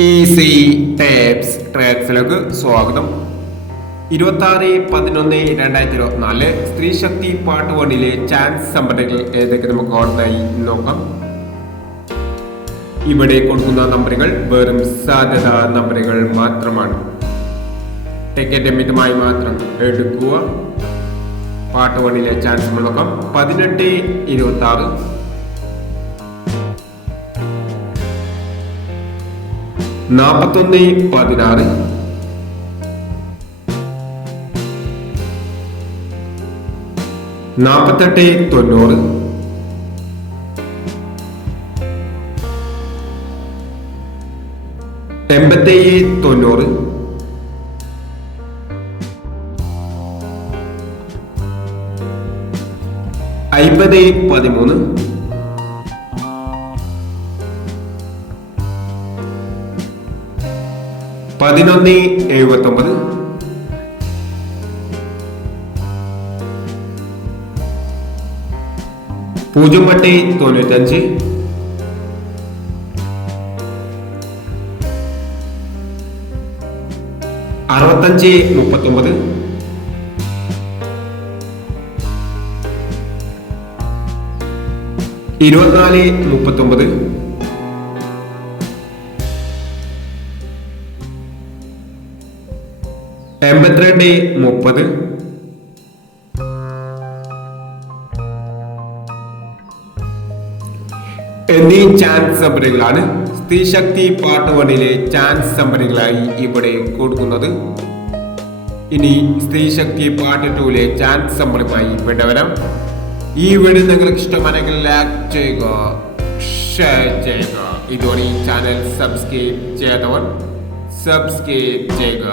Easy tapes ട്രേഡ്സിലേക്ക് സ്വാഗതം. ഇരുപത്തി ആറ് പതിനൊന്ന് രണ്ടായിരത്തി ഇരുപത്തിനാല് സ്ത്രീ ശക്തി പാർട്ട് വണ്ണിലെ ചാൻസ് സമ്പന്നകൾ ഏതൊക്കെ നമുക്ക് ഓർമ്മയായി നോക്കാം. ഇവിടെ കൊടുക്കുന്ന നമ്പറുകൾ വെറും സാധ്യത നമ്പറുകൾ മാത്രമാണ്. ടിക്കറ്റ് മിതമായി മാത്രം എടുക്കുക. പാർട്ട് വണ്ണിലെ ചാൻസ് നോക്കാം. പതിനെട്ട് ഇരുപത്തി ആറ് നാൽപ്പത്തൊന്ന് പതിനാറ്. നാൽപ്പത്തെട്ട് തൊണ്ണൂറ്. എൺപത്തേഴ് തൊണ്ണൂറ്. അയ്പത് പതിമൂന്ന്. പതിനൊന്ന് എഴുപത്തി ഒമ്പത് പൂജ്യം എട്ട് തൊണ്ണൂറ്റഞ്ച്. അറുപത്തഞ്ച് മുപ്പത്തൊമ്പത്. ഇരുപത്തിനാല് മുപ്പത്തൊമ്പത്. എൺപത്തിരണ്ട് മുപ്പത്. എന്നീ ചാൻസ് നമ്പറുകളാണ് സ്ത്രീശക്തി പാർട്ട് വണ്ണിലെ ചാൻസ് നമ്പറുകളായി ഇവിടെ കൊടുക്കുന്നത്. ഇനി സ്ത്രീശക്തി പാർട്ട് ടൂലെ ചാൻസ് നമ്പറുമായി വിടവരാം ഈ വീഡിയോ നിങ്ങൾക്ക് ഇഷ്ടമാണെങ്കിൽ ലൈക്ക് ചെയ്യുക ഷെയർ ചെയ്യുക. ഇതോടെ ഈ ചാനൽ സബ്സ്ക്രൈബ് ചെയ്യാത്തവർ സബ്സ്ക്രൈബ് ചെയ്യുക.